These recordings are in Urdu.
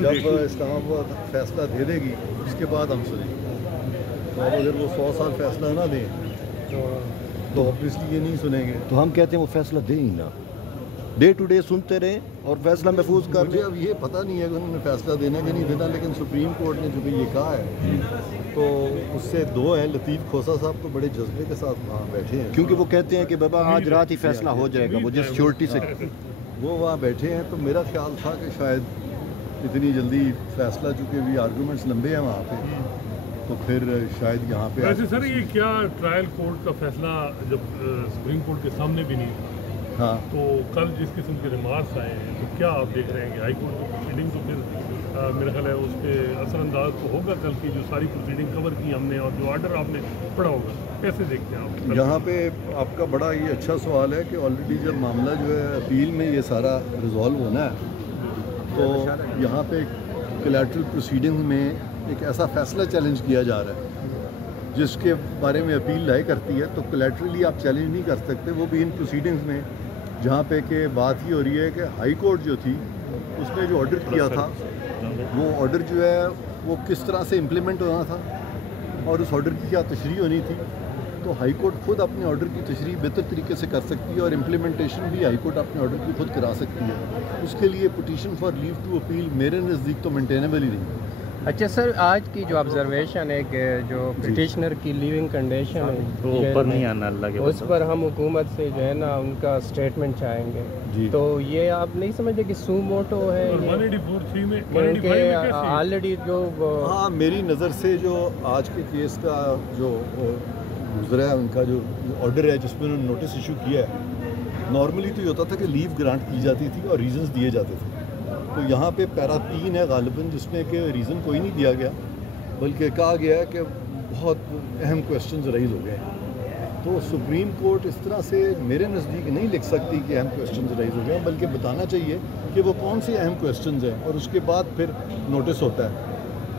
جب اسلام آباد فیصلہ دے دے گی اس کے بعد ہم سنیں گے. تو اب اگر وہ 100 سال فیصلہ نہ دیں تو آبویسلی یہ نہیں سنیں گے. تو ہم کہتے ہیں وہ فیصلہ دیں ہی نہ, ڈے ٹو ڈے سنتے رہیں اور فیصلہ محفوظ کر مجھے اب یہ پتہ نہیں ہے کہ انہوں نے فیصلہ دینا کہ نہیں دینا, لیکن سپریم کورٹ نے جو بھی یہ کہا ہے تو اس سے دو ہیں. لطیف کھوسا صاحب تو بڑے جذبے کے ساتھ وہاں بیٹھے ہیں, کیونکہ وہ کہتے ہیں کہ بابا آج رات ہی فیصلہ ہو جائے گا, وہ جس سیکورٹی سے وہ وہاں بیٹھے ہیں. تو میرا خیال تھا کہ شاید اتنی جلدی فیصلہ, چونکہ بھی آرگومنٹس لمبے ہیں وہاں پہ, تو پھر شاید یہاں پہ. ویسے سر یہ کیا ٹرائل کورٹ کا فیصلہ جب سپریم کورٹ کے سامنے بھی نہیں تھا, ہاں, تو کل جس قسم کے ریمارکس آئے ہیں تو کیا آپ دیکھ رہے ہیں کہ ہائی کورٹ کی پروسیڈنگ تو پھر میرا خیال ہے اس پہ اثر انداز تو ہوگا کل کی جو ساری پروسیڈنگ کور کی ہم نے اور جو آرڈر آپ نے پڑھا ہوگا, کیسے دیکھتے ہیں آپ؟ یہاں پہ آپ کا بڑا یہ اچھا سوال ہے کہ آلریڈی جب معاملہ جو ہے اپیل میں یہ سارا ریزالو ہونا ہے تو یہاں پہ کولیٹرل پروسیڈنگ میں ایک ایسا فیصلہ چیلنج کیا جا رہا ہے جس کے بارے میں اپیل لائے کرتی ہے, تو کولیٹرلی آپ چیلنج نہیں کر سکتے, وہ بھی ان پروسیڈنگز میں, جہاں پہ کہ بات یہ ہو رہی ہے کہ ہائی کورٹ جو تھی اس نے جو آرڈر کیا تھا وہ آرڈر جو ہے وہ کس طرح سے امپلیمنٹ ہونا تھا اور اس آرڈر کی کیا تشریح ہونی تھی. تو ہائی کورٹ خود اپنے آرڈر کی تشریح بہتر طریقے سے کر سکتی ہے اور امپلیمنٹیشن بھی ہائی کورٹ اپنے آرڈر کی خود کرا سکتی ہے. اس کے لیے petition for leave to appeal میرے نزدیک تو مینٹینیبل ہی نہیں. اچھا سر, آج کی جو آبزرویشن ہے کہ جو پٹیشنر کی لیونگ کنڈیشن ہے تو اوپر نہیں آنا اللہ کے, اس پر ہم حکومت سے جو ہے نا ان کا اسٹیٹمنٹ چاہیں گے, تو یہ آپ نہیں سمجھتے کہ سو موٹو ہے کہ آلریڈی جو؟ ہاں, میری نظر سے جو آج کے کیس کا جو گزرا ہے, ان کا جو آرڈر ہے جس میں انہوں نے نوٹس ایشو کیا ہے, نارملی تو یہ ہوتا تھا کہ لیو گرانٹ کی جاتی تھی اور ریزنز دیے جاتے تھے. تو یہاں پہ پیرا 3 ہے غالباً جس میں کہ ریزن کوئی نہیں دیا گیا, بلکہ کہا گیا ہے کہ بہت اہم کویسچنز ریز ہو گئے ہیں. تو سپریم کورٹ اس طرح سے میرے نزدیک نہیں لکھ سکتی کہ اہم کویسچنز ریز ہو گئے ہیں, بلکہ بتانا چاہیے کہ وہ کون سے اہم کویسچنز ہیں اور اس کے بعد پھر نوٹس ہوتا ہے.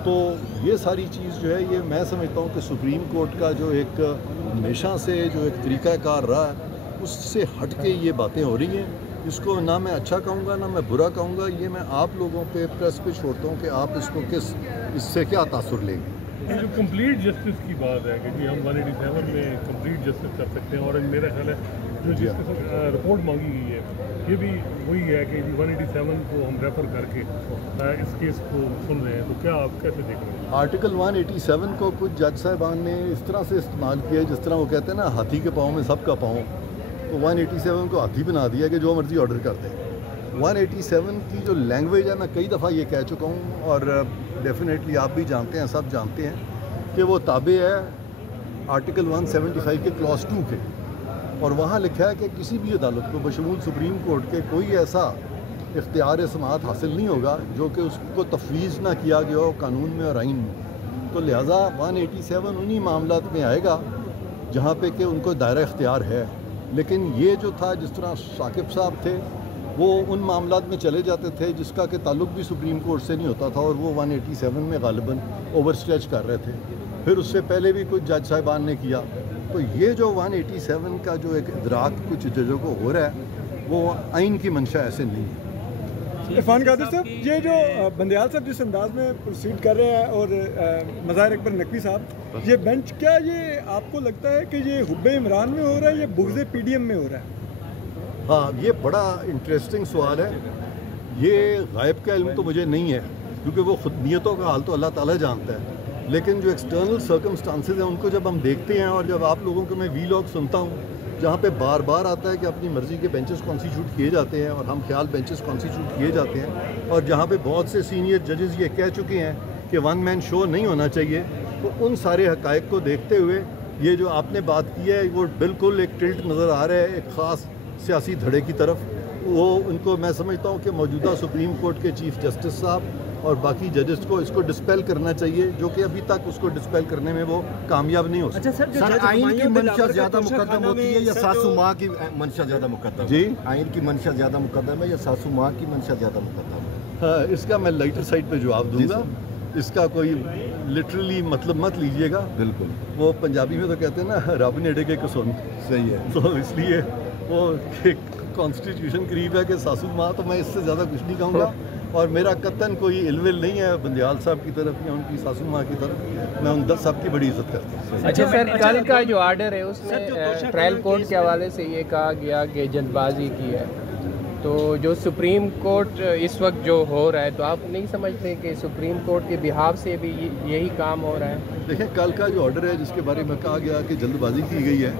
تو یہ ساری چیز جو ہے یہ میں سمجھتا ہوں کہ سپریم کورٹ کا جو ایک ہمیشہ سے جو ایک طریقہ کار رہا ہے اس سے ہٹ کے یہ باتیں ہو رہی ہیں. اس کو نہ میں اچھا کہوں گا نہ میں برا کہوں گا, یہ میں آپ لوگوں پہ پریس پہ چھوڑتا ہوں کہ آپ اس کو اس سے کیا تاثر لیں گے. جو کمپلیٹ جسٹس کی بات ہے کہ جی ہم 187 میں کمپلیٹ جسٹس کر سکتے ہیں, اور میرا خیال ہے جو جس کے ساتھ رپورٹ مانگی گئی ہے یہ بھی وہی ہے کہ 187 کو ہم ریفر کر کے اس کیس کو سن رہے ہیں, تو کیا آپ کیسے دیکھ رہے ہیں؟ آرٹیکل 187 کو کچھ جج صاحبان نے اس طرح سے استعمال کیا جس طرح وہ کہتے ہیں نا ہاتھی کے پاؤں میں سب کا پاؤں, تو 187 کو ہاتھی بنا دیا کہ جو مرضی آرڈر کر دیں. 187 کی جو لینگویج ہے میں کئی دفعہ یہ کہہ چکا ہوں اور ڈیفینیٹلی آپ بھی جانتے ہیں, سب جانتے ہیں کہ وہ تابع ہے آرٹیکل 175 کے کلاس 2 کے, اور وہاں لکھا ہے کہ کسی بھی عدالت کو بشمول سپریم کورٹ کے کوئی ایسا اختیار سماعت حاصل نہیں ہوگا جو کہ اس کو تفویض نہ کیا گیا ہو قانون میں اور آئین میں. تو لہٰذا 187 انہی معاملات میں آئے گا جہاں پہ کہ ان کو دائرہ اختیار ہے. لیکن یہ جو تھا جس طرح ثاقب صاحب تھے وہ ان معاملات میں چلے جاتے تھے جس کا کہ تعلق بھی سپریم کورٹ سے نہیں ہوتا تھا, اور وہ 187 میں غالباً اوور اسٹریچ کر رہے تھے. پھر اس سے پہلے بھی کچھ جج صاحبان نے کیا. تو یہ جو 187 کا جو ایک ادراک کچھ ججوں کو ہو رہا ہے وہ آئین کی منشا ایسے نہیں ہے. عرفان قادر صاحب, یہ جو بندیال صاحب جس انداز میں پروسیڈ کر رہے ہیں اور مظاہر اکبر نقوی صاحب, یہ بینچ, کیا یہ آپ کو لگتا ہے کہ یہ حب عمران میں ہو رہا ہے یا بغض پی ڈی ایم میں ہو رہا ہے؟ ہاں, یہ بڑا انٹرسٹنگ سوال ہے. یہ غائب کا علم تو مجھے نہیں ہے کیونکہ وہ خود نیتوں کا حال تو اللہ تعالیٰ جانتا ہے, لیکن جو ایکسٹرنل سرکمسٹانسز ہیں ان کو جب ہم دیکھتے ہیں اور جب آپ لوگوں کو میں وی لاگ سنتا ہوں جہاں پہ بار بار آتا ہے کہ اپنی مرضی کے بینچز کانسٹیٹیوٹ کیے جاتے ہیں اور ہم خیال بینچز کانسٹیٹیوٹ کیے جاتے ہیں, اور جہاں پہ بہت سے سینئر ججز یہ کہہ چکے ہیں کہ ون مین شو نہیں ہونا چاہیے, تو ان سارے حقائق کو دیکھتے ہوئے یہ جو آپ نے بات کی ہے وہ بالکل ایک ٹلٹ نظر آ رہا ہے ایک خاص سیاسی دھڑے کی طرف. وہ ان کو میں سمجھتا ہوں کہ موجودہ سپریم کورٹ کے چیف جسٹس صاحب اور باقی ججز کو اس کو ڈسپیل کرنا چاہیے, جو کہ ابھی تک اس کو ڈسپیل کرنے میں وہ کامیاب نہیں ہو سکتے. اچھا سر, آئین کی منشا زیادہ مقدم ہوتی ہے یا ساسو ماں کی منشا زیادر مقدم ہے؟ جی, آئین کی منشا زیادہ مقدم ہے یا ساسو ماں کی منشا زیادہ مقدم ہے؟ ہاں, اس کا میں لائٹر سائڈ پہ جواب دوں گا. اس کا کوئی لٹرلی مطلب مت لیجئے گا. بالکل, وہ پنجابی میں تو کہتے ہیں نا رب نیڑے کے قسم. صحیح ہے. تو اس لیے وہ کانسٹیٹیوشن قریب ہے کہ ساسو ماں, تو میں اس سے زیادہ کچھ نہیں کہوں گا. اور میرا قطن کوئی علم نہیں ہے بندیال صاحب کی طرف یا ان کی ساسو ماں کی طرف، میں ان سب کی بڑی عزت کرتا ہوں۔ اچھا سر، کل کا جو آرڈر ہے اس میں ٹرائل کورٹ کے حوالے سے یہ کہا گیا کہ جلد بازی کی ہے، تو جو سپریم کورٹ اس وقت جو ہو رہا ہے، تو آپ نہیں سمجھتے کہ سپریم کورٹ کے بہاف سے بھی یہی کام ہو رہا ہے؟ دیکھیں کل کا جو آرڈر ہے جس کے بارے میں کہا گیا کہ جلد بازی کی گئی ہے،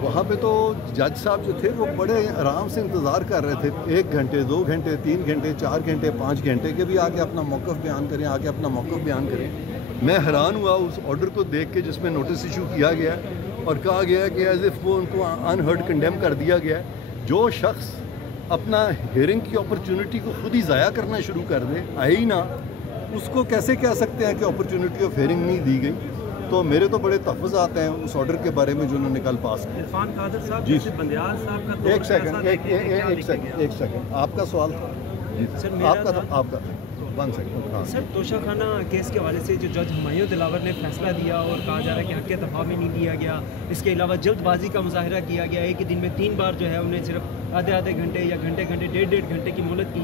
وہاں پہ تو جج صاحب جو تھے وہ بڑے آرام سے انتظار کر رہے تھے، 1 گھنٹے 2 گھنٹے 3 گھنٹے 4 گھنٹے 5 گھنٹے کے بھی آگے اپنا موقف بیان کریں، آگے اپنا موقف بیان کریں۔ میں حیران ہوا اس آرڈر کو دیکھ کے جس میں نوٹس ایشو کیا گیا ہے اور کہا گیا ہے کہ ایز اف وہ ان کو انہرڈ کنڈیم کر دیا گیا ہے۔ جو شخص اپنا ہیئرنگ کی اپرچونٹی کو خود ہی ضائع کرنا شروع کر دے، آئے ہی نہ، اس کو کیسے کہہ سکتے ہیں کہ اپرچونٹی آف ہیئرنگ نہیں دی گئی؟ تو میرے تو بڑے تحفظات ہیں اس آرڈر کے بارے میں جو انہوں نے کل پاس کیا۔ عرفان قادر صاحب، جی بندیال صاحب کا ایک سیکنڈ آپ کا سوال تھا، آپ کا 1 سیکنڈ۔ ہاں سر، توشہ خانہ کیس کے حوالے سے جو جج ہمایوں دلاور نے فیصلہ دیا اور کہا جا رہا ہے کہ حق دفاع میں نہیں دیا گیا، اس کے علاوہ جلد بازی کا مظاہرہ کیا گیا ہے کہ دن میں 3 بار جو ہے انہیں صرف آدھے گھنٹے یا گھنٹے 1.5 گھنٹے کی مہلت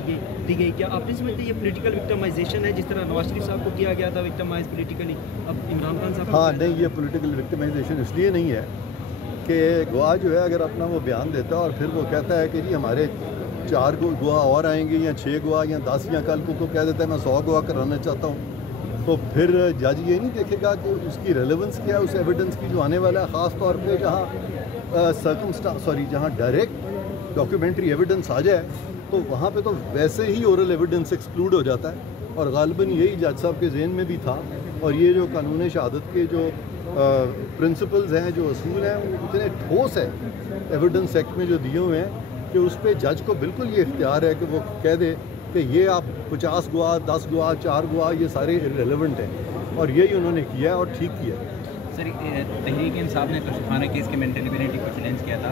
دی گئی، کیا آپ نہیں سمجھتے یہ پولیٹیکل وکٹمائزیشن ہے؟ جس طرح نواز شریف صاحب کو کیا گیا تھا وکٹمائز پولیٹیکلی، اب عمران خان صاحب؟ ہاں نہیں، یہ پولیٹیکل وکٹمائزیشن اس لیے نہیں ہے کہ گواہ جو ہے اگر اپنا وہ بیان دیتا ہے اور پھر وہ کہتا ہے کہ جی ہمارے 4 گواہ اور آئیں گے یا 6 گواہ یا 10 یا کل کو کہہ دیتا ہے میں 100 گواہ کرانا چاہتا ہوں، تو پھر جج یہ نہیں دیکھے گا کہ اس کی ریلیونس کیا ہے اس ایویڈنس کی جو آنے والا ہے، خاص طور پہ جہاں ڈائریکٹ ڈاکیومنٹری ایویڈنس آ جائے تو وہاں پہ تو ویسے ہی اورل ایویڈنس ایکسکلوڈ ہو جاتا ہے، اور غالباً یہی جج صاحب کے ذہن میں بھی تھا، اور یہ جو قانون شہادت کے جو پرنسپلز ہیں، جو اصول ہیں، وہ اتنے ٹھوس ہے ایویڈنس ایکٹ میں جو دیے ہوئے ہیں کہ اس پہ جج کو بالکل یہ اختیار ہے کہ وہ کہہ دے کہ یہ آپ 50 گواہ 10 گواہ 4 گواہ یہ سارے ریلیونٹ ہیں، اور یہی انہوں نے کیا ہے اور ٹھیک کیا ہے۔ سر، تحریک انصاف نے توشہ خانہ کیس کے مینٹینیبلٹی کو چیلنج کیا تھا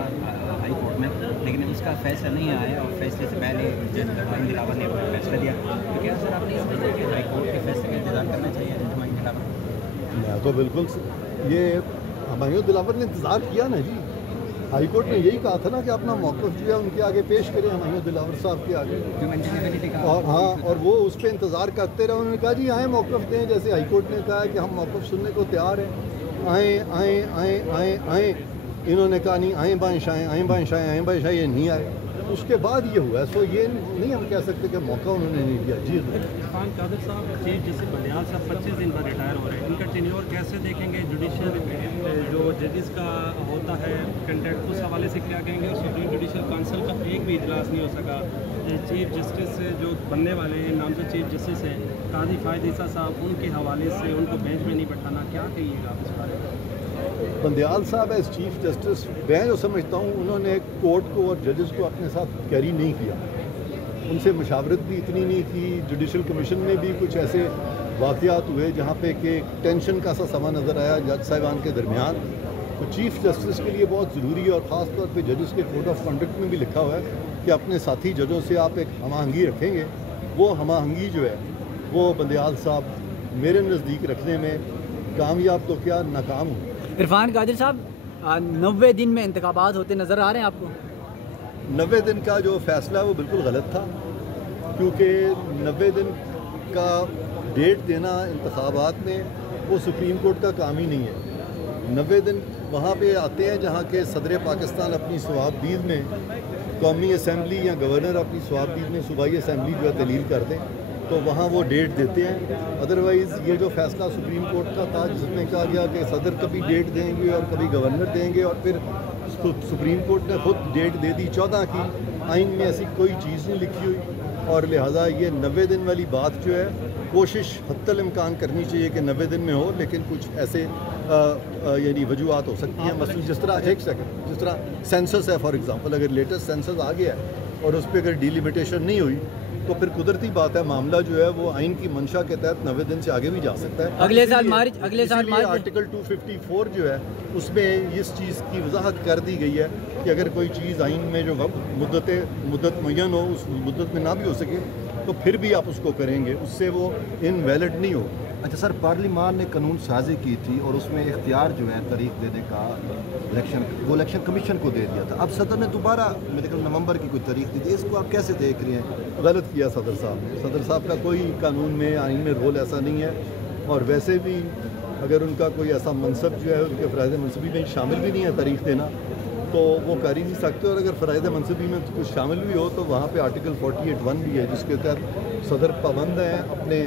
ہائی کورٹ میں، لیکن اس کا فیصلہ نہیں آیا اور فیصلے سے پہلے جج ہمایوں دلاور نے فیصلہ دیا، تو کیا سر آپ نہیں سمجھتے کہ ہائی کورٹ کے فیصلے کا انتظار کرنا چاہیے جج ہمایوں دلاور؟ میں تو بالکل، یہ ہمایوں دلاور نے انتظار کیا نا جی، ہائی کورٹ نے یہی کہا تھا نا کہ اپنا موقف جو ہے ان کے آگے پیش کریں، ہمایوں دلاور صاحب کے آگے، اور ہاں، اور وہ اس پہ انتظار کرتے رہے۔ انہوں نے کہا جی آئیں موقف دیں، جیسے ہائی کورٹ نے کہا ہے کہ ہم موقف سننے کو تیار ہیں، آئیں۔ انہوں نے کہا نہیں، آئیں بائیں شائیں، یہ نہیں آئے، اس کے بعد یہ ہوا ہے۔ سو یہ نہیں ہم کہہ سکتے کہ موقع انہوں نے نہیں دیا۔ جی عرفان قادر صاحب، چیف جسٹس بندیال صاحب 25 دن بعد ریٹائر ہو رہے ہیں، ان کا ٹینیور کیسے دیکھیں گے؟ جوڈیشل جو ججز کا ہوتا ہے کنٹیکٹ، اس حوالے سے کیا کہیں گے؟ اور سپریم جوڈیشل کونسل کا ایک بھی اجلاس نہیں ہو سکا، چیف جسٹس جو بننے والے ہیں نام سے چیف جسٹس ہیں قاضی فائد عیسیٰ صاحب، ان کے حوالے سے ان کو بینچ میں نہیں بٹھانا، کیا کہیے گا اس بارے میں؟ بندیال صاحب ایز چیف جسٹس، میں جو سمجھتا ہوں انہوں نے کورٹ کو اور ججز کو اپنے ساتھ کیری نہیں کیا، ان سے مشاورت بھی اتنی نہیں کی۔ جوڈیشل کمیشن میں بھی کچھ ایسے واقعات ہوئے جہاں پہ کہ ٹینشن کا سا سما نظر آیا جج صاحبان کے درمیان، تو چیف جسٹس کے لیے بہت ضروری ہے، اور خاص طور پہ ججز کے کوڈ آف کنڈکٹ میں بھی لکھا ہوا ہے کہ اپنے ساتھی ججوں سے آپ ایک ہم آہنگی رکھیں گے۔ وہ ہم آہنگی جو ہے وہ بندیال صاحب میرے نزدیک رکھنے میں کامیاب تو کیا ناکام ہوں۔ عرفان قادر صاحب، 90 دن میں انتخابات ہوتے نظر آ رہے ہیں آپ کو؟ 90 دن کا جو فیصلہ ہے وہ بالکل غلط تھا، کیونکہ 90 دن کا ڈیٹ دینا انتخابات میں وہ سپریم کورٹ کا کام ہی نہیں ہے۔ 90 دن وہاں پہ آتے ہیں جہاں کہ صدر پاکستان اپنی صوابدید میں، قومی اسمبلی یا گورنر اپنی صوابدید میں صوبائی اسمبلی جو ہے تحلیل کر دیں، تو وہاں وہ ڈیٹ دیتے ہیں۔ ادروائز یہ جو فیصلہ سپریم کورٹ کا تھا جس میں کہا گیا کہ صدر کبھی ڈیٹ دیں گے اور کبھی گورنر دیں گے، اور پھر سپریم کورٹ نے خود ڈیٹ دے دی 14 کی، آئین میں ایسی کوئی چیز نہیں لکھی ہوئی، اور لہٰذا یہ 90 دن والی بات جو ہے کوشش حتی الامکان کرنی چاہیے کہ 90 دن میں ہو، لیکن کچھ ایسے یعنی وجوہات ہو سکتی ہیں، مثلا جس طرح سینسس ہے، فار ایگزامپل اگر لیٹسٹ سینسس آ گیا ہے اور اس پہ اگر ڈیلیمیٹیشن نہیں ہوئی تو پھر قدرتی بات ہے معاملہ جو ہے وہ آئین کی منشا کے تحت 90 دن سے آگے بھی جا سکتا ہے۔ اگلے سال مارچ آرٹیکل 254 جو ہے اس میں اس چیز کی وضاحت کر دی گئی ہے کہ اگر کوئی چیز آئین میں جو مدت معین ہو، اس مدت میں نہ بھی ہو سکے تو پھر بھی آپ اس کو کریں گے، اس سے وہ انویلڈ نہیں ہو۔ اچھا سر، پارلیمان نے قانون سازی کی تھی اور اس میں اختیار جو ہے تاریخ دینے کا الیکشن کمیشن کو دے دیا تھا. اب صدر نے دوبارہ میرے خیال نومبر کی کوئی تاریخ دی تھی. اس کو آپ کیسے دیکھ رہے ہیں؟ غلط کیا صدر صاحب نے. صدر صاحب کا کوئی قانون میں آئین میں رول ایسا نہیں ہے، اور ویسے بھی اگر ان کا کوئی ایسا منصب جو ہے ان کے فرائض منصبی میں شامل بھی نہیں ہے تاریخ دینا، تو وہ کر ہی نہیں سکتے. اور اگر فرائض منصبی میں کچھ شامل بھی ہو تو وہاں پہ آرٹیکل 48(1) بھی ہے، جس کے تحت صدر پابند ہیں اپنے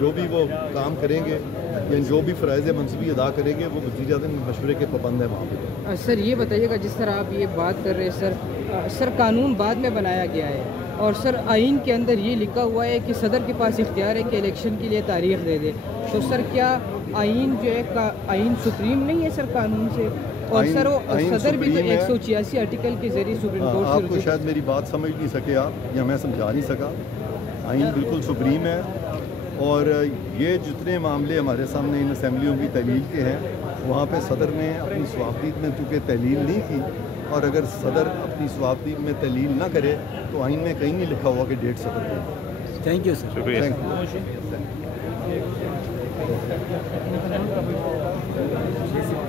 جو بھی وہ کام کریں گے، یعنی جو بھی فرائض منصبی ادا کریں گے وہ وزیر اعظم کے مشورے کے پابند ہیں وہاں پہ. سر یہ بتائیے گا، جس طرح آپ یہ بات کر رہے ہیں سر قانون بعد میں بنایا گیا ہے، اور سر آئین کے اندر یہ لکھا ہوا ہے کہ صدر کے پاس اختیار ہے کہ الیکشن کے لیے تاریخ دے دے. تو سر کیا آئین جو ہے آئین سپریم نہیں ہے سر قانون سے؟ اور سر وہ صدر بھی تو 186 آرٹیکل کے ذریعے سپریم کورٹ سے آپ کو شاید میری بات سمجھ نہیں سکے آپ، یا میں سمجھا نہیں سکا. آئین بالکل سپریم ہے، اور یہ جتنے معاملے ہمارے سامنے ان اسمبلیوں کی تحلیل کے ہیں، وہاں پہ صدر نے اپنی صوابدید میں چونکہ تحلیل نہیں کی، اور اگر صدر اپنی صوابدید میں تحلیل نہ کرے تو آئین میں کہیں نہیں لکھا ہوا کہ ڈیٹ صدر دے. Thank you sir. Thank you.